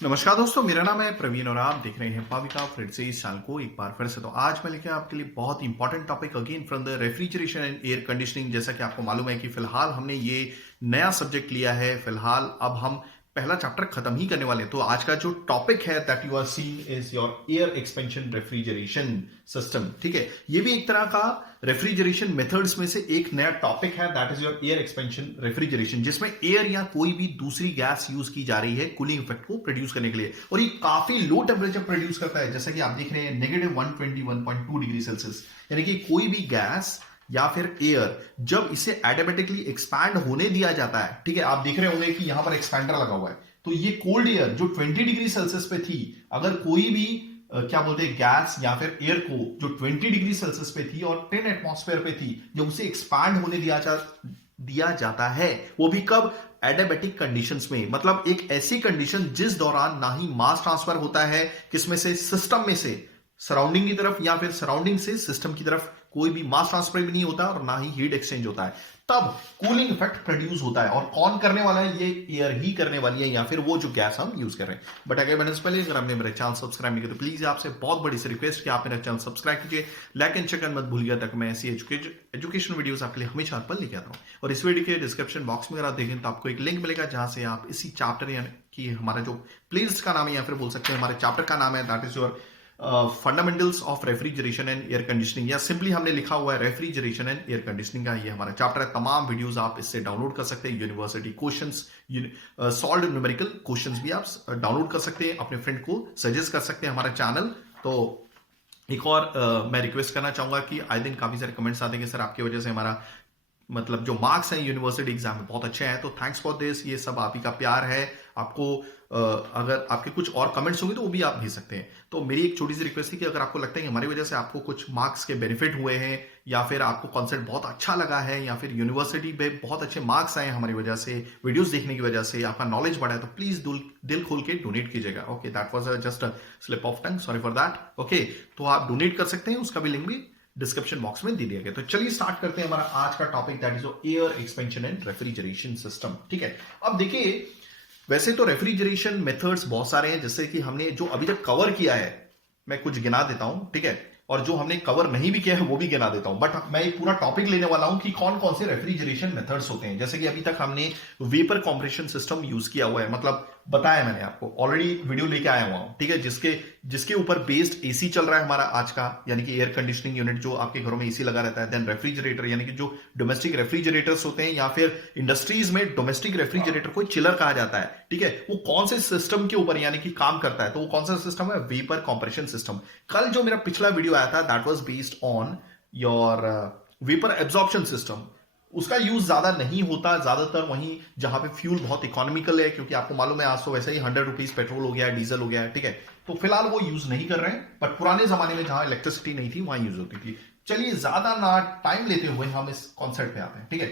नमस्कार दोस्तों, मेरा नाम है प्रवीण और आप देख रहे हैं पाविका फिर से इस चैनल को एक बार फिर से। तो आज मैं लेके आया आपके लिए बहुत important topic again from the refrigeration and air conditioning. जैसा कि आपको मालूम है कि फिलहाल हमने ये नया सब्जेक्ट लिया है। फिलहाल अब हम पहला चैप्टर खत्म ही करने वाले हैं। तो आज का जो टॉपिक है that you are seeing is your air expansion refrigeration system. ठीक है, ये भी एक तरह का रेफ्रिजरेशन मेथड्स में से एक नया टॉपिक है that is your air expansion refrigeration, जिसमें एयर या कोई भी दूसरी गैस यूज की जा रही है कूलिंग इफेक्ट को प्रोड्यूस करने के लिए। और ये काफी लो टेम्परेचर प्रोड्यूस करता है, जैसा कि आप देख रहे हैं -121.2 डिग्री सेल्सियस। यानी कि कोई भी गैस या फिर एयर जब इसे ऑटोमेटिकली एक्सपैंड होने दिया जाता है, ठीक है, आप देख रहे होंगे कि यहां पर एक्सपैंडर लगा हुआ है। तो ये कोल्ड एयर जो 20 डिग्री सेल्सियस पे थी, अगर कोई भी क्या बोलते हैं गैस या फिर एयर को जो 20 डिग्री सेल्सियस पे थी और 10 एटमॉस्फेयर पे थी, जब उसे एक्सपैंड होने दिया जाता है, वो भी कब? एडियाबैटिक कंडीशंस में। मतलब एक ऐसी कंडीशन जिस दौरान ना ही मास ट्रांसफर होता है किसमें से, सिस्टम में से सराउंडिंग की तरफ या फिर सराउंडिंग से सिस्टम की तरफ कोई भी मास ट्रांसफर भी नहीं होता और ना ही हीट एक्सचेंज होता है, तब कूलिंग इफेक्ट प्रोड्यूस होता है। और कौन करने वाला है? ये एयर ही करने वाली है या फिर वो जो गैस हम यूज कर रहे हैं। बट अगर मैंने पहले अगर आपने मेरा चैनल सब्सक्राइब नहीं किया तो प्लीज आपसे बहुत बड़ी सी रिक्वेस्ट कि आप मेरा चैनल सब्सक्राइब कीजिए, लाइक एंड शेयर मत भूलिएगा, ताकि मैं ऐसी एजुकेशन वीडियोस आपके लिए हमेशा पर लेके आता हूँ। और इस वीडियो के डिस्क्रिप्शन बॉक्स में अगर आप देखें तो आपको एक लिंक मिलेगा जहां से आप इसी चैप्टर यानी कि हमारा जो प्लेलिस्ट का नाम है या फिर बोल सकते हैं हमारे चैप्टर का नाम है that is your fundamentals of refrigeration and air conditioning, या सिंपली हमने लिखा हुआ है रेफ्रिजरेशन एंड एयर कंडीशनिंग का ये हमारा चैप्टर है। तमाम वीडियोस आप इससे डाउनलोड कर सकते हैं। University questions, solved numerical questions भी आप डाउनलोड कर सकते हैं, अपने फ्रेंड को सजेस्ट कर सकते हैं हमारा चैनल। तो एक और मैं रिक्वेस्ट करना चाहूंगा कि आए दिन काफी सारे कमेंट्स आते हैं कि सर आपकी वजह से हमारा मतलब जो मार्क्स हैं यूनिवर्सिटी एग्जाम में बहुत अच्छे हैं, तो थैंक्स फॉर दिस। ये सब आप ही का प्यार है। आपको अगर आपके कुछ और कमेंट्स होंगे तो वो भी आप भेज सकते हैं। तो मेरी एक छोटी सी रिक्वेस्ट है कि अगर आपको लगता है कि हमारी वजह से आपको कुछ मार्क्स के बेनिफिट हुए हैं या फिर आपको कॉन्सेप्ट बहुत अच्छा लगा है या फिर यूनिवर्सिटी में बहुत अच्छे मार्क्स आए हैं हमारी वजह से, वीडियोस देखने की वजह से आपका नॉलेज बढ़ा है, तो प्लीज दिल खोल के डोनेट कीजिएगा। Okay, that was just a slip of tongue, sorry for that. Okay, तो आप डोनेट कर सकते हैं, उसका भी लिंक भी डिस्क्रिप्शन बॉक्स में दे दिया गया। तो चलिए स्टार्ट करते हैं हमारा आज का topic that is air expansion and refrigeration system. ठीक है, अब देखिए वैसे तो रेफ्रिजरेशन मेथड्स बहुत सारे हैं, जैसे कि हमने जो अभी तक कवर किया है मैं कुछ गिना देता हूं, ठीक है, और जो हमने कवर नहीं भी किया है वो भी गिना देता हूं। बट मैं एक पूरा टॉपिक लेने वाला हूं कि कौन कौन से रेफ्रिजरेशन मेथड्स होते हैं। जैसे कि अभी तक हमने वेपर कॉम्प्रेशन सिस्टम यूज किया हुआ है, मतलब बताया मैंने आपको, ऑलरेडी वीडियो लेके आया हुआ हूं, ठीक है, जिसके ऊपर बेस्ड एसी चल रहा है हमारा आज का, यानी कि एयर कंडीशनिंग यूनिट जो आपके घरों में एसी लगा रहता है। देन रेफ्रिजरेटर, यानी कि जो डोमेस्टिक रेफ्रिजरेटर्स होते हैं या फिर इंडस्ट्रीज में डोमेस्टिक रेफ्रिजरेटर को चिलर कहा जाता है, ठीक है, वो कौन से सिस्टम के ऊपर यानी कि काम करता है, तो वो कौन सा सिस्टम है? Vapour compression system. कल जो मेरा पिछला वीडियो आया था that was based on your vapour absorption system. उसका यूज ज्यादा नहीं होता, ज्यादातर वहीं जहां पे फ्यूल बहुत इकोनॉमिकल है, क्योंकि आपको मालूम है आज तो वैसे ही 100 रुपीज पेट्रोल हो गया है, डीजल हो गया है, ठीक है, तो फिलहाल वो यूज नहीं कर रहे हैं। बट पुराने जमाने में जहां इलेक्ट्रिसिटी नहीं थी वहां यूज होती थी। चलिए ज्यादा ना टाइम लेते हुए हम इस कॉन्सेप्ट पे आते हैं, ठीक है।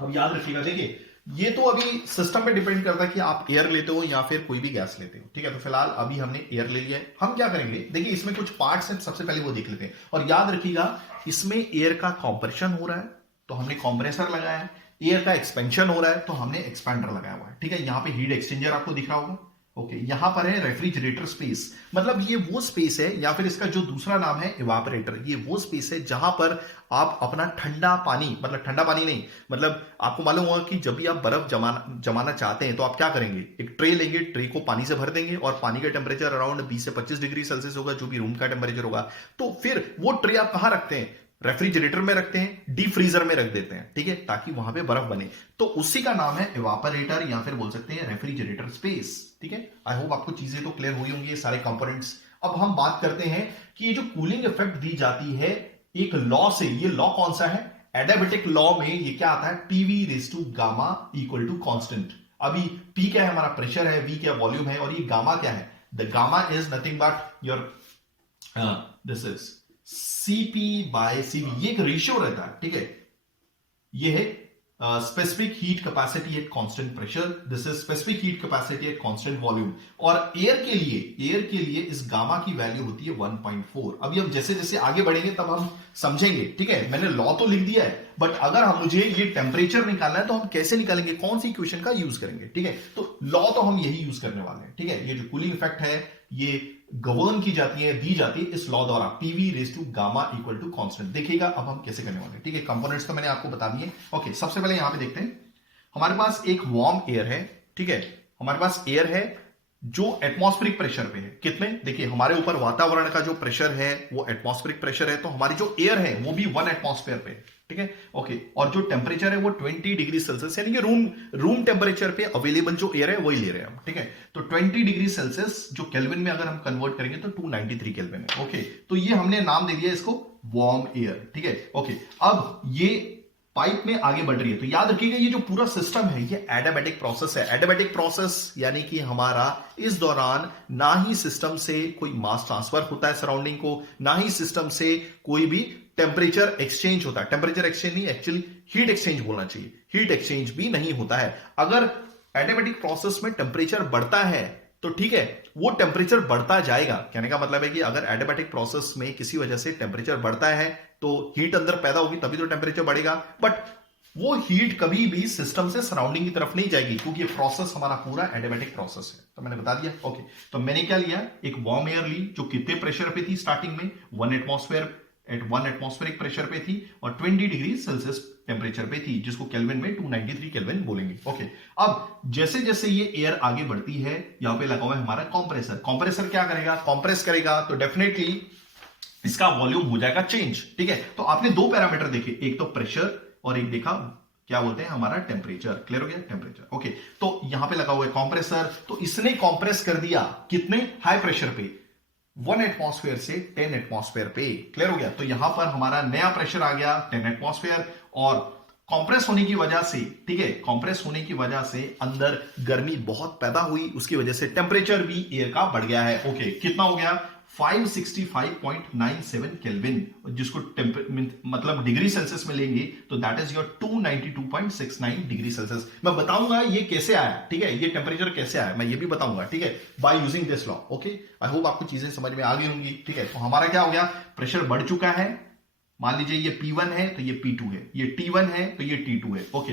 अब याद रखिएगा, देखिए ये तो अभी सिस्टम पे डिपेंड करता है कि आप एयर लेते हो या फिर कोई भी गैस लेते हो, ठीक है। तो फिलहाल अभी हमने एयर ले लिया है। हम क्या करेंगे, देखिए इसमें कुछ पार्ट्स हैं, सबसे पहले वो देख लेते हैं। और याद रखिएगा इसमें एयर का कॉम्प्रेशन हो रहा है तो हमने कॉम्प्रेसर लगाया है, एयर का एक्सपेंशन हो रहा है तो हमने एक्सपेंडर लगाया हुआ है, ठीक है। यहां पे हीट एक्सचेंजर आपको दिख रहा होगा। ओके, यहां पर है रेफ्रिजरेटर स्पेस, मतलब ये वो स्पेस है या फिर इसका जो दूसरा नाम है इवापोरेटर, ये वो स्पेस है जहां पर आप अपना ठंडा पानी, मतलब ठंडा पानी नहीं, मतलब आपको मालूम होगा कि जब भी आप बर्फ जमाना चाहते हैं तो आप क्या करेंगे, एक ट्रे लेंगे, ट्रे को पानी से भर देंगे और पानी का टेम्परेचर अराउंड 20 से 25 डिग्री सेल्सियस होगा, जो भी रूम का टेम्परेचर होगा। तो फिर वो ट्रे आप कहां रखते हैं? रेफ्रिजरेटर में रखते हैं, डीप फ्रीजर में रख देते हैं, ठीक है, ताकि वहां पे बर्फ बने। तो उसी का नाम है इवापोरेटर या फिर बोल सकते हैं रेफ्रिजरेटर स्पेस, ठीक है। आई होप आपको चीजें तो क्लियर हुई होंगी, ये सारे कंपोनेंट्स। अब हम बात करते हैं कि ये जो कूलिंग इफेक्ट दी जाती है एक लॉ से, ये लॉ कौन सा है? एडियाबैटिक लॉ में ये क्या आता है? PV raise to gamma equal to constant. अभी पी क्या है? हमारा प्रेशर है, वी क्या वॉल्यूम है, और ये गामा क्या है? The gamma is nothing but your this is CP by CV. ये एक रेशियो रहता है, ठीक है, ये है specific heat capacity at constant pressure, this is specific heat capacity at constant volume. और एयर के लिए इस गामा की वैल्यू होती है 1.4। अभी हम जैसे जैसे आगे बढ़ेंगे तब हम समझेंगे, ठीक है। मैंने लॉ तो लिख दिया है, बट अगर हम मुझे ये टेम्परेचर निकालना है तो हम कैसे निकालेंगे, कौन सी इक्वेशन का यूज करेंगे, ठीक है। तो लॉ तो हम यही यूज करने वाले हैं, ठीक है। ये जो कूलिंग इफेक्ट है ये गवर्न की जाती है, दी जाती है इस लॉ द्वारा, PV raise to gamma equal to constant. देखिएगा अब हम कैसे करने वाले हैं, ठीक है। कंपोनेंट्स तो मैंने आपको बता दिए। ओके, सबसे पहले यहां पे देखते हैं, हमारे पास एक वार्म एयर है, ठीक है। हमारे पास एयर है जो एटमॉस्फेरिक प्रेशर पे है। कितने, देखिए हमारे ऊपर वातावरण का जो प्रेशर है वो एटमॉस्फेरिक प्रेशर है, तो हमारी जो एयर है वो भी 1 एटमॉस्फेयर पे है, ठीक है। ओके, और जो टेम्परेचर है वो 20 डिग्री सेल्सियस, यानी कि रूम टेम्परेचर पे अवेलेबल जो एयर है वही ले रहे हैं हम, ठीक है। तो 20 डिग्री सेल्सियस जो केल्विन में अगर हम कन्वर्ट करेंगे तो 293 केल्विन है। ओके, तो ये हमने नाम दे दिया इसको वार्म एयर, ठीक है। ओके, अब ये पाइप में आगे बढ़ रही है, तो याद रखिएगा ये जो पूरा सिस्टम है ये एडियाबैटिक प्रोसेस है। एडियाबैटिक प्रोसेस यानी कि हमारा इस दौरान ना ही सिस्टम से कोई मास ट्रांसफर होता है सराउंडिंग को, ना ही सिस्टम से कोई भी टेम्परेचर एक्सचेंज होता है। टेम्परेचर एक्सचेंज नहीं, एक्चुअली हीट एक्सचेंज बोलना चाहिए, हीट एक्सचेंज भी नहीं होता है। अगर एडियाबैटिक प्रोसेस में टेम्परेचर बढ़ता है तो ठीक है, वो टेम्परेचर बढ़ता जाएगा। कहने का मतलब है कि अगर एडियाबैटिक प्रोसेस में किसी वजह से टेम्परेचर बढ़ता है तो हीट अंदर पैदा होगी, तभी तो टेम्परेचर बढ़ेगा। बट वो हीट कभी भी सिस्टम से सराउंडिंग की तरफ नहीं जाएगी, क्योंकि ये प्रोसेस हमारा पूरा एडियाबैटिक प्रोसेस है। तो मैंने बता दिया। ओके, तो मैंने क्या लिया, एक वार्म एयर ली जो कितने प्रेशर पे थी स्टार्टिंग में, 1 एटमॉस्फेरिक प्रेशर पे थी और 20 डिग्री सेल्सियस टेम्परेचर पे थी, जिसको केल्विन में 293 केल्विन बोलेंगे। ओके, अब जैसे जैसे ये एयर आगे बढ़ती है, यहां पे लगा हुआ है हमारा कंप्रेसर। कंप्रेसर क्या करेगा, कंप्रेस करेगा, तो डेफिनेटली इसका वॉल्यूम हो जाएगा चेंज, ठीक है। तो आपने दो पैरामीटर देखे, एक तो प्रेशर और एक देखा क्या बोलते हैं हमारा टेम्परेचर। क्लियर हो गया, टेम्परेचर। ओके, तो यहां पे लगा हुआ है कंप्रेसर, तो इसने कंप्रेस कर दिया कितने, हाई प्रेशर पे, 1 एटमॉस्फेयर से 10 एटमॉस्फेयर पे। क्लियर हो गया, तो यहां पर हमारा नया प्रेशर आ गया 10 एटमॉस्फेयर, और कंप्रेस होने की वजह से, ठीक है, कंप्रेस होने की वजह से अंदर गर्मी बहुत पैदा हुई, उसकी वजह से टेम्परेचर भी एयर का बढ़ गया है। ओके, कितना हो गया, 565.97 केल्विन, जिसको मतलब डिग्री सेल्सियस में लेंगे तो that is your 292.69 degree Celsius. मैं बताऊंगा ये कैसे आया, ठीक है, ये टेम्परेचर कैसे आया मैं ये भी बताऊंगा, ठीक है, by using this law. Okay, I hope आपको चीजें समझ में आ गई होंगी, ठीक है। तो हमारा क्या हो गया, प्रेशर बढ़ चुका है, मान लीजिए ये P1 है तो ये P2 है, ये T1 है तो ये T2 है। ओके,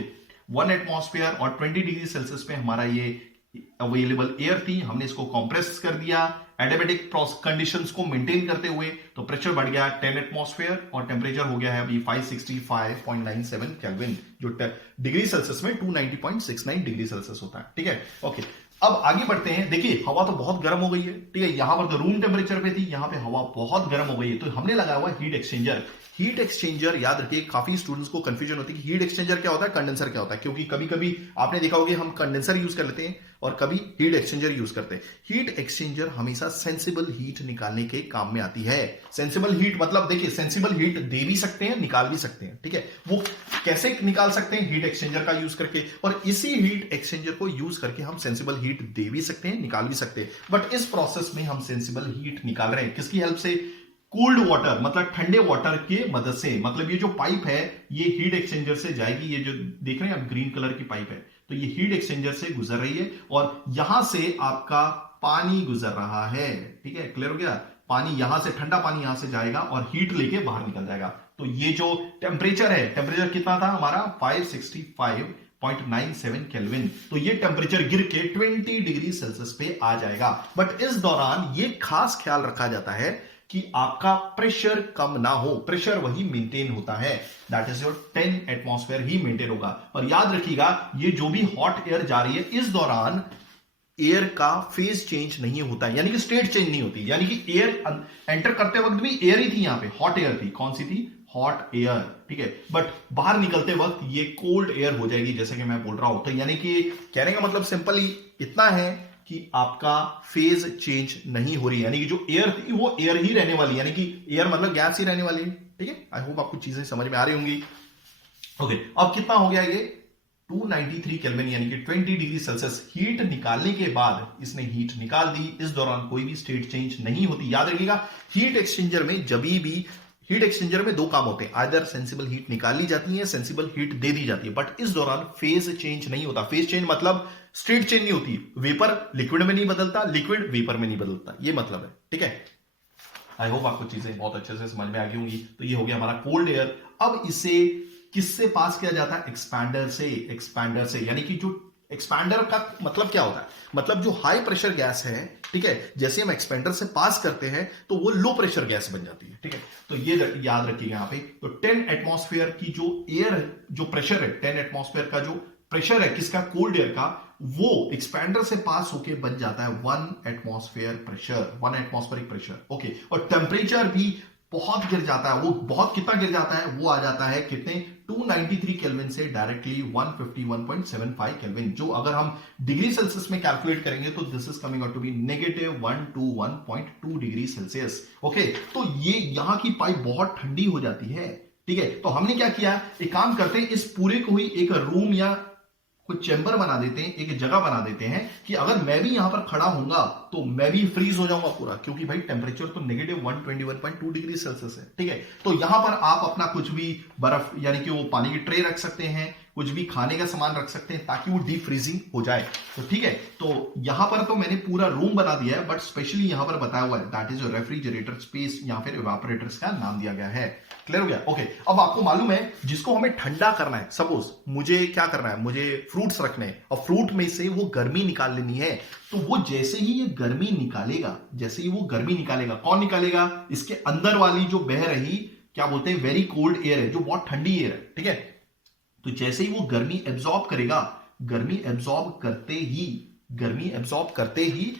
1 एटमॉस्फेयर और 20 डिग्री सेल्सियस पे हमारा ये अवेलेबल एयर थी, हमने इसको कंप्रेस कर दिया एडियाबैटिक कंडीशंस को मेंटेन करते हुए, तो प्रेशर बढ़ गया 10 एटमॉस्फेयर और टेम्परेचर हो गया है अभी 565.97 केल्विन, जो डिग्री सेल्सियस में 290.69 डिग्री सेल्सियस होता है, ठीक है। ओके, अब आगे बढ़ते हैं। देखिए हवा तो बहुत गर्म हो गई है, ठीक है, यहां पर तो रूम टेम्परेचर पे थी, यहां पे हवा बहुत गर्म हो गई है, तो हमने लगाया हुआ हीट एक्सचेंजर। हीट एक्सचेंजर याद रखिए, काफी स्टूडेंट्स को कंफ्यूजन होती है कि हीट एक्सचेंजर क्या होता है, कंडेंसर क्या होता है, क्योंकि कभी कभी आपने देखा होगा हम कंडेंसर यूज कर लेते हैं और कभी हीट एक्सचेंजर यूज करते हैं। हीट एक्सचेंजर हमेशा सेंसिबल हीट निकालने के काम में आती है। सेंसिबल हीट मतलब देखिए, सेंसिबल हीट दे भी सकते हैं, निकाल भी सकते हैं, ठीक है। वो कैसे निकाल सकते हैं, हीट एक्सचेंजर का यूज करके, और इसी हीट एक्सचेंजर को यूज करके हम सेंसिबल हीट दे भी सकते हैं, निकाल भी सकते हैं। बट इस प्रोसेस में हम सेंसिबल हीट निकाल रहे हैं किसकी हेल्प से, कोल्ड वाटर मतलब ठंडे वाटर के मदद से। मतलब ये जो पाइप है ये हीट एक्सचेंजर से जाएगी, ये जो देख रहे हैं आप ग्रीन कलर की पाइप है, तो ये हीट एक्सचेंजर से गुजर रही है और यहां से आपका पानी गुजर रहा है, ठीक है। क्लियर हो गया, पानी यहां से, ठंडा पानी यहां से जाएगा और हीट लेके बाहर निकल जाएगा। तो ये जो टेम्परेचर है, टेम्परेचर कितना था हमारा 565.97 केल्विन, तो ये टेम्परेचर गिर के 20 डिग्री सेल्सियस पे आ जाएगा। बट इस दौरान ये खास ख्याल रखा जाता है कि आपका प्रेशर कम ना हो, प्रेशर वही मेंटेन होता है, that is your 10 atmosphere he maintain होगा। और याद रखिएगा ये जो भी हॉट एयर जा रही है इस दौरान एयर का फेज चेंज नहीं होता है, यानी कि स्टेट चेंज नहीं होती, यानी कि एयर एंटर करते वक्त भी एयर ही थी, यहां पे हॉट एयर थी, कौन सी थी, हॉट एयर, ठीक है। बट बाहर निकलते वक्त ये कोल्ड एयर हो जाएगी, जैसे कि मैं बोल रहा हूं। तो यानी कि कहने का मतलब सिंपली इतना है कि आपका फेज चेंज नहीं हो रही है, यानी कि जो एयर थी वो एयर ही रहने वाली है, यानी कि एयर मतलब गैस ही रहने वाली है, ठीक है। आई होप आपको चीजें समझ में आ रही होंगी। ओके, अब कितना हो गया ये 293 केल्विन, यानी कि 20 डिग्री सेल्सियस। हीट निकालने के बाद इसने हीट निकाल दी, इस दौरान कोई भी स्टेट चेंज नहीं होती। याद रखिएगा हीट एक्सचेंजर में जब भी हीट एक्सचेंजर में दो काम होते हैं, आइदर सेंसिबल हीट निकाली जाती है, सेंसिबल हीट दे दी जाती है, बट इस दौरान फेज चेंज नहीं होता। फेज चेंज मतलब स्ट्रेट चेंज नहीं होती, वेपर लिक्विड में नहीं बदलता, लिक्विड वेपर में नहीं बदलता, ये मतलब है। ठीक है, आई होप आपको चीजें बहुत अच्छे से समझ में आ गई होंगी। तो ये हो गया हमारा कोल्ड एयर। अब इसे किससे पास किया जाता है? एक्सपैंडर से। एक्सपैंडर से यानी कि जो एक्सपैंडर का मतलब क्या होता है? मतलब जो हाई प्रेशर गैस है, ठीक है, जैसे हम एक्सपेंडर से पास करते हैं तो वो लो प्रेशर गैस बन जाती है। ठीक है, तो ये याद रखिएगा यहां पे। तो 10 एटमॉस्फेयर की जो एयर, जो प्रेशर है, 10 एटमॉस्फेयर का जो प्रेशर है किसका? कोल्ड एयर का, वो एक्सपैंडर से पास होके बन जाता है 1 atmosphere pressure, 1 atmospheric pressure. Okay, और टेम्परेचर भी बहुत गिर जाता है। वो बहुत कितना गिर जाता है? वो आ जाता है कितने? 293 केल्विन से डायरेक्टली 151.75 केल्विन, जो अगर हम डिग्री सेल्सियस में कैलकुलेट करेंगे तो this is coming out to be -121.2 degree Celsius. Okay, तो ये यहां की पाइप बहुत ठंडी हो जाती है। ठीक है, तो हमने क्या किया, एक काम करते हैं, इस पूरे को ही एक रूम या कुछ चैम्बर बना देते हैं, एक जगह बना देते हैं कि अगर मैं भी यहां पर खड़ा होऊंगा तो मैं भी फ्रीज हो जाऊंगा पूरा, क्योंकि भाई टेम्परेचर तो -121.2 डिग्री सेल्सियस है। ठीक है, तो यहां पर आप अपना कुछ भी बर्फ यानी कि वो पानी की ट्रे रख सकते हैं, कुछ भी खाने का सामान रख सकते हैं ताकि वो डीप फ्रीजिंग हो जाए। तो ठीक है, तो यहां पर तो मैंने पूरा रूम बना दिया है, बट स्पेशली यहां पर बताया हुआ है दैट इज रेफ्रिजरेटर स्पेस या फिर इवेपोरेटर्स का नाम दिया गया है। क्लियर हो गया? ओके, अब आपको मालूम है जिसको हमें ठंडा करना है, सपोज मुझे क्या करना है, मुझे फ्रूट्स रखने हैं और फ्रूट में से वो गर्मी निकाल लेनी है, तो वो जैसे ही ये गर्मी निकालेगा, जैसे ही वो गर्मी निकालेगा, कौन निकालेगा? इसके अंदर वाली जो बह रही, क्या बोलते हैं, वेरी कोल्ड एयर है, जो बहुत ठंडी एयर है। ठीक है, तो जैसे ही वो गर्मी एब्जॉर्ब करेगा, गर्मी एब्जॉर्ब करते ही, गर्मी एब्जॉर्ब करते ही,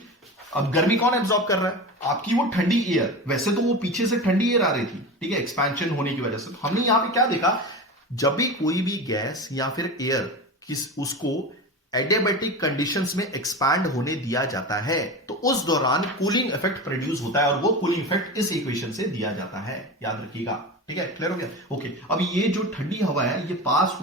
अब गर्मी कौन एब्जॉर्ब कर रहा है? आपकी वो ठंडी एयर। वैसे तो वो पीछे से ठंडी एयर आ रही थी, ठीक है, एक्सपेंशन होने की वजह से। तो हमने यहां पे क्या देखा, जब भी कोई भी गैस या फिर एयर उसको एडियाबैटिक कंडीशंस में एक्सपैंड होने दिया जाता है तो उस दौरान कूलिंग इफेक्ट प्रोड्यूस होता है, और वो कूलिंग इफेक्ट इस इक्वेशन से दिया जाता है, याद रखिएगा। ठीक है, क्लियर हो गया? ओके, अब ये जो ठंडी हवा है ये पास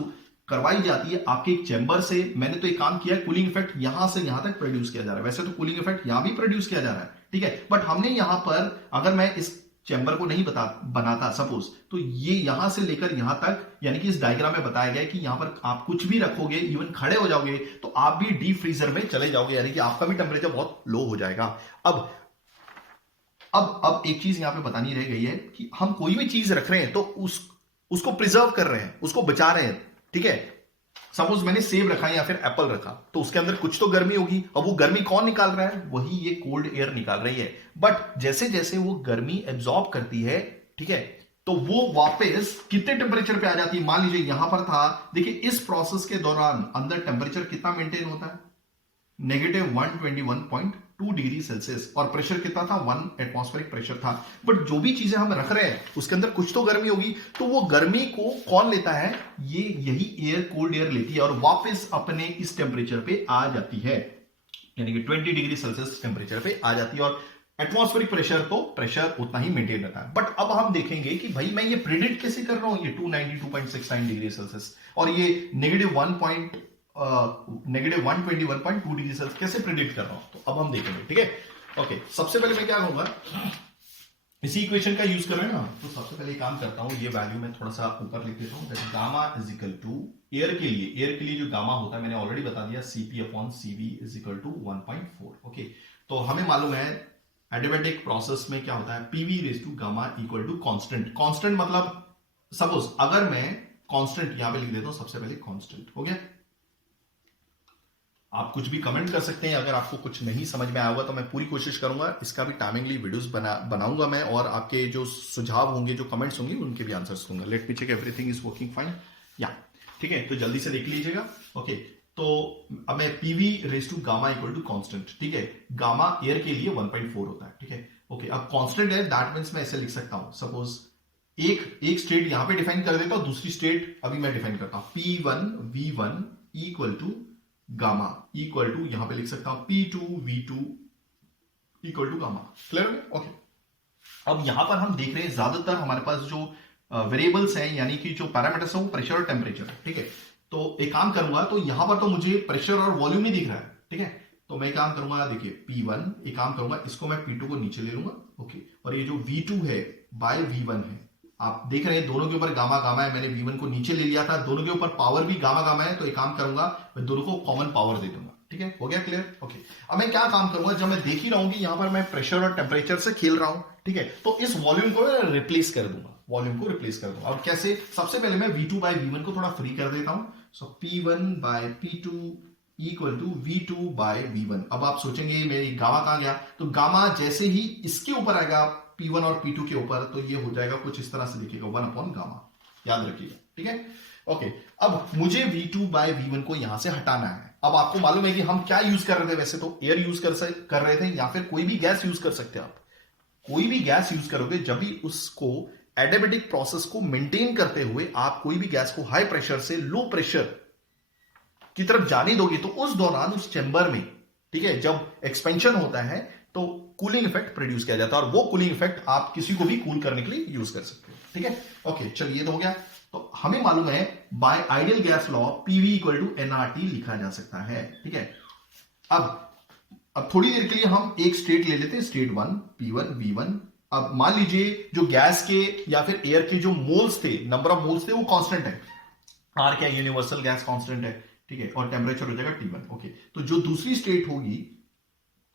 करवाई जाती है आपके एक चैम्बर से। मैंने तो एक काम किया, कूलिंग इफेक्ट यहां से यहां तक प्रोड्यूस किया जा रहा है। वैसे तो कूलिंग इफेक्ट यहां भी प्रोड्यूस किया जा रहा है, ठीक है, बट हमने यहां पर, अगर मैं इस चैम्बर को नहीं बनाता सपोज, तो ये यहां से लेकर यहां तक, यानी कि इस डायग्राम में बताया गया है कि यहां पर आप कुछ भी रखोगे, इवन खड़े हो जाओगे तो आप भी डीप फ्रीजर में चले जाओगे, यानी कि आपका भी टेम्परेचर बहुत लो हो जाएगा। अब एक चीज यहां पे बतानी रह गई है कि हम कोई भी चीज रख रहे हैं तो उसको प्रिजर्व कर रहे हैं, उसको बचा रहे हैं। ठीक है, सपोज मैंने सेब रखा या फिर एप्पल रखा, तो उसके अंदर कुछ तो गर्मी होगी। अब वो गर्मी कौन निकाल रहा है? वही ये कोल्ड एयर निकाल रही है। बट जैसे जैसे वो गर्मी एब्जॉर्ब करती है, ठीक है, तो वो वापस कितने टेम्परेचर पे आ जाती है? मान लीजिए यहां पर था, देखिए इस प्रोसेस के दौरान अंदर टेम्परेचर कितना मेंटेन होता है? -121.2 डिग्री सेल्सियस, और प्रेशर कितना था? 1 एटमॉस्फेरिक प्रेशर था। बट जो भी चीजें हम रख रहे हैं उसके अंदर कुछ तो गर्मी होगी, तो वो गर्मी को कौन लेता है? ये यही एयर, कोल्ड एयर लेती है और वापस अपने इस टेम्परेचर पे आ जाती है, यानी कि 20 डिग्री सेल्सियस टेम्परेचर पे आ जाती है, और एटमॉस्फेरिक प्रेशर तो प्रेशर उतना ही मेंटेन रहता है। बट अब हम देखेंगे कि भाई मैं ये प्रिडिक्ट कैसे कर रहा हूं, ये 292.69 डिग्री सेल्सियस और ये -121.2 डिग्री सेल्सियस कैसे प्रिडिक्ट कर रहा हूं, तो अब हम देखेंगे। ठीक है, ओके, सबसे पहले मैं क्या करूंगा, इसी इक्वेशन का यूज कर रहे हैं ना, तो सबसे पहले काम करता हूं, ये वैल्यू मैं थोड़ा सा ऊपर लिख देता हूं। Gamma is equal to air के लिए जो गामा होता है मैंने ऑलरेडी बता दिया, CP/CV is equal to 1.4। Okay, तो हमें मालूम है एडियाबैटिक प्रोसेस में क्या होता है, PV raise to gamma equal to constant. Constant मतलब सपोज अगर मैं कांस्टेंट यहां पे लिख देता हूं, सबसे पहले कांस्टेंट हो गया। आप कुछ भी कमेंट कर सकते हैं, अगर आपको कुछ नहीं समझ में आया होगा तो मैं पूरी कोशिश करूंगा, इसका भी टाइमिंगली वीडियोस बनाऊंगा मैं, और आपके जो सुझाव होंगे, जो कमेंट्स होंगे, उनके भी आंसर्स दूंगा। Let me check everything is working fine, या ठीक है, तो जल्दी से देख लीजिएगा। ओके, तो अब मैं PV raise to gamma equal to constant, ठीक है, गामा एयर के लिए 1.4 होता है। ठीक है, ओके, अब कांस्टेंट है, दैट मीन्स मैं ऐसे लिख सकता हूं, सपोज एक स्टेट यहां पे डिफाइन कर देता हूं, दूसरी स्टेट अभी मैं डिफाइन करता हूं, P1V1 equal to gamma equal to, यहां पे लिख सकता हूं P2V2 equal to gamma. Clear हो गया? ओके, अब यहां पर हम देख रहे हैं ज्यादातर हमारे पास जो वेरिएबल्स हैं, यानी कि जो पैरामीटर्स है वो प्रेशर और टेम्परेचर है। ठीक है, तो एक काम करूंगा, तो यहां पर तो मुझे प्रेशर और वॉल्यूम ही दिख रहा है। ठीक है, तो मैं काम करूंगा, देखिए P1, एक काम करूंगा, इसको मैं P2 को नीचे ले लूंगा। ओके, और ये जो V2 है बाय V1 है, आप देख रहे हैं दोनों के ऊपर गामा गामा है, मैंने V1 को नीचे ले लिया था, दोनों के ऊपर पावर भी गामा गामा है, तो एक काम करूंगा मैं दोनों को कॉमन पावर दे दूंगा। ठीक है, हो गया क्लियर? ओके, अब मैं क्या काम करूंगा, जब मैं देख ही रहा हूं कि यहां पर मैं प्रेशर और टेम्परेचर से खेल रहा हूं, ठीक है, तो इस वॉल्यूम को रिप्लेस कर दूंगा, वॉल्यूम को रिप्लेस कर दूंगा। अब कैसे? सबसे पहले मैं V2 बाय V1 को थोड़ा फ्री कर देता हूं। So P1 by P2 equal to V2 by V1। अब आप सोचेंगे मेरी गामा कहां गया, तो गामा जैसे ही इसके ऊपर आएगा P1 और P2 के ऊपर, तो ये हो जाएगा कुछ इस तरह से, दिखेगा 1 अपॉन गामा, याद रखिएगा। ठीक है, ओके। अब मुझे V2 बाय V1 को यहां से हटाना है। अब आपको मालूम है कि हम क्या यूज कर रहे थे, वैसे तो एयर यूज कर रहे थे, या फिर कोई भी गैस यूज कर सकते हैं आप। कोई भी गैस यूज करोगे, जब भी उसको एडियाबेटिक प्रोसेस को मेंटेन करते हुए आप कोई भी गैस को हाई प्रेशर से लो प्रेशर की तरफ जाने दोगे, तो उस दौरान उस चैम्बर में, ठीक है, जब एक्सपेंशन होता है तो कूलिंग इफेक्ट प्रोड्यूस किया जाता है, और वो कूलिंग इफेक्ट आप किसी को भी कूल करने के लिए यूज कर सकते हो। ठीक है, ओके, चलिए ये तो हो गया। तो हमें मालूम है by ideal gas law PV equal to NRT लिखा जा सकता है। ठीक है, अब थोड़ी देर के लिए हम एक स्टेट ले लेते हैं, स्टेट 1 P1 V1। अब मान लीजिए जो गैस के या फिर एयर के जो मोल्स थे, नंबर ऑफ मोल्स थे, वो कांस्टेंट है, आर क्या यूनिवर्सल गैस कांस्टेंट है, ठीक है, और टेम्परेचर हो जाएगा T1। ओके, तो जो दूसरी स्टेट होगी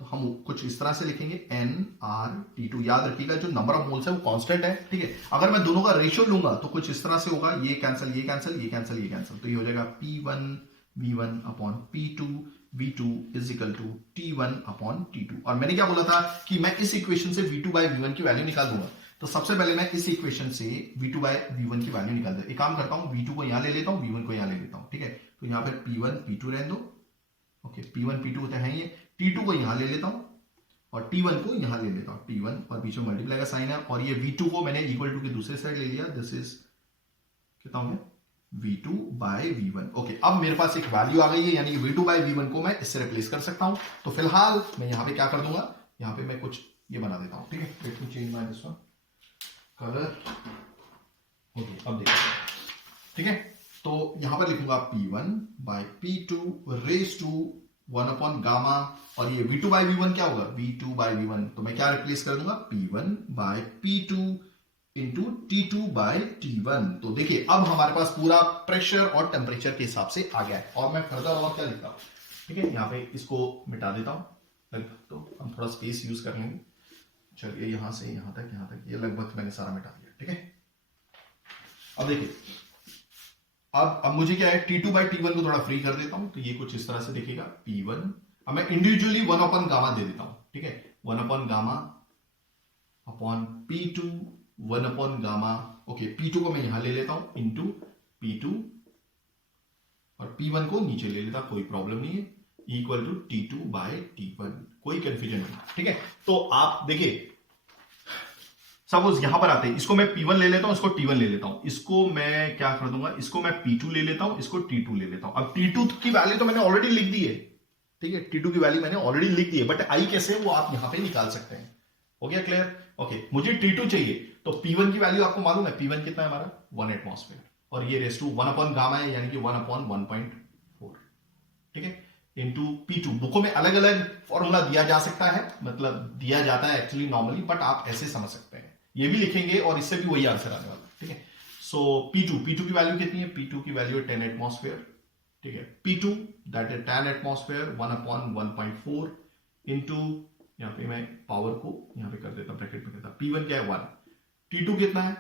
तो हम कुछ इस तरह से लिखेंगे NRT2। याद रखिएगा जो नंबर ऑफ मोल्स है वो कांस्टेंट है। ठीक है, अगर मैं दोनों का रेशियो लूंगा तो कुछ इस तरह से होगा, ये कैंसिल ये कैंसिल ये कैंसिल ये कैंसिल, तो ये हो जाएगा P1 V1 upon P2 V2 is equal to T1 upon T2। और मैंने क्या बोला था कि मैं इस इक्वेशन से V2 बाय V1 की वैल्यू निकाल दूंगा। तो सबसे पहले मैं इस इक्वेशन से V2 बाय V1 की वैल्यू निकाल दूंगा। एक काम करता हूं, V2 को यहां ले लेता हूं, V1 को यहां ले लेता हूं। ठीक है, तो यहां पर P1 P2 रहने दो। ओके, P1 P2 होता है ये, T2 को यहां ले लेता हूं और T1 को यहां ले लेता हूं, T1, और बीच में मल्टीप्लाई का साइन है, और ये V2 को मैंने इक्वल टू की दूसरे साइड ले लिया। दिस इज कितना हो गया, V2 बाय V1। ओके, अब मेरे पास एक वैल्यू आ गई है, यानी कि V2 बाय V1 को मैं इससे रिप्लेस कर सकता हूं। तो फिलहाल मैं यहां पे क्या कर दूंगा, यहां पे मैं कुछ ये बना देता हूं। ठीक है, let me change my this one colour. Okay, अब देखिए, ठीक है, तो यहां पर लिखूंगा P1 by P2 raise to 1 upon gamma, और ये V2 बाय V1 क्या होगा, V2 बाय V1। तो मैं क्या रिप्लेस कर दूंगा, P1 by P2 into T2 bye T1। तो देखिए अब हमारे पास पूरा प्रेशर और टेम्परेचर के हिसाब से आ गया है। और मैं फर्दर और क्या लिखता हूं, ठीक है, यहां पे इसको मिटा देता हूं, तो हम थोड़ा स्पेस यूज कर लेंगे। चलिए यहां से यहां तक ये लगभग मैंने सारा मिटा दिया। ठीक है, अब देखिए, अब मुझे क्या है, T2 बाई T1 को थोड़ा फ्री कर देता हूं, तो ये कुछ इस तरह से दिखेगा P1। अब मैं इंडिविजुअली 1 अपॉन गामा दे देता हूं। ठीक है, 1 upon gamma upon P2 1 upon gamma. Okay, P2 को मैं यहां ले लेता हूं इंटू P2, और P1 को नीचे ले लेता, कोई प्रॉब्लम नहीं है, equal to T2 bye T1, कोई कंफ्यूजन नहीं। ठीक है, तो आप देखिए, सपोज यहां पर आते हैं, इसको मैं P1 ले लेता हूं, इसको T1 ले लेता हूं, इसको मैं क्या कर दूंगा, इसको मैं P2 ले लेता हूं, इसको T2 ले लेता हूं। अब T2 की वैल्यू तो मैंने ऑलरेडी लिख दी है। ठीक है, T2 की वैल्यू मैंने ऑलरेडी लिख दी है, बट आई कैसे, वो आप यहां पे निकाल सकते हैं। हो गया क्लियर? ओके, मुझे T2 चाहिए, तो P1 की वैल्यू आपको मालूम है, P1 कितना है हमारा, 1 एटमॉस्फेयर, और ये रेस टू 1 अपॉन गामा है, यानी कि 1 अपॉन 1.4। ठीक है, इंटू P2। बुकों में अलग अलग फॉर्मूला दिया जा सकता है, मतलब दिया जाता है एक्चुअली नॉर्मली, बट आप ऐसे समझ सकते हैं, ये भी लिखेंगे और इससे भी वही आंसर आने वाला। ठीक है, सो P2 की वैल्यू कितनी है, P2 की वैल्यू है 10 एटमॉस्फेयर। ठीक है, P2 that is 10 atmosphere 1 upon 1.4 into, यहां पे मैं पावर को यहां पे कर देता, ब्रैकेट में करता, P1 क्या है 1, T2 कितना है,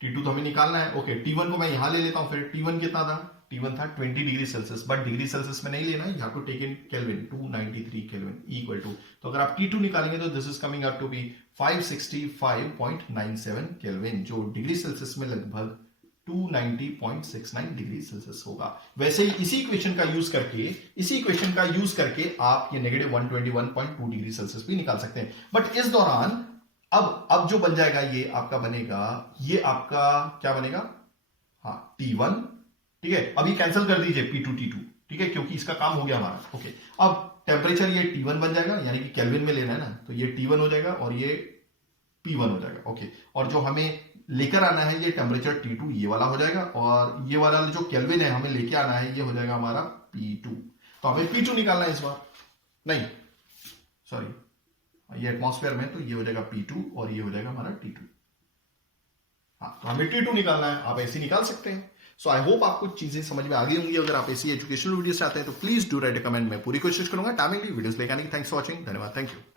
T2 तो हमें निकालना है। ओके, T1 को मैं यहां ले लेता हूं, फिर T1 कितना था, T1 था 20 degree Celsius, but degree Celsius में नहीं लेना है, you have to take in kelvin, 293 kelvin equal to, तो अगर आप T2 निकालेंगे तो this is coming up to be 565.97 kelvin, जो डिग्री सेल्सियस में लगभग 290.69 डिग्री सेल्सियस होगा। वैसे ही इसी इक्वेशन का यूज करके आप ये नेगेटिव 121.2 डिग्री सेल्सियस भी निकाल सकते हैं। बट इस दौरान अब जो बन जाएगा, ये आपका बनेगा, ये आपका क्या बनेगा, हाँ T1। ठीक है, अभी कैंसिल कर दीजिए P2 T2, ठीक है, क्योंकि इसका काम हो गया हमारा। ओके, अब टेम्परेचर ये T1 बन जाएगा, यानी कि केल्विन में लेना है ना, तो ये T1 हो जाएगा और ये P1 हो जाएगा। ओके, और जो हमें लेकर आना है ये टेम्परेचर T2, ये वाला हो जाएगा, और ये वाला जो केल्विन है हमें लेके आना है, ये हो जाएगा हमारा P2। तो हमें P2 निकालना है इस बार, नहीं सॉरी, ये एटमॉस्फेयर में, तो ये हो जाएगा P2 और ये हो जाएगा हमारा T2। हाँ, कमिटी टू निकालना है, आप ऐसे निकाल सकते हैं। सो आई होप आपको चीजें समझ में आ गई होंगी। अगर आप ऐसी एजुकेशनल वीडियोस चाहते हैं तो please do right a comment, मैं पूरी कोशिश करूंगा टाइमली वीडियोस लेकर आने की। थैंक्स फॉर वॉचिंग, धन्यवाद, थैंक यू।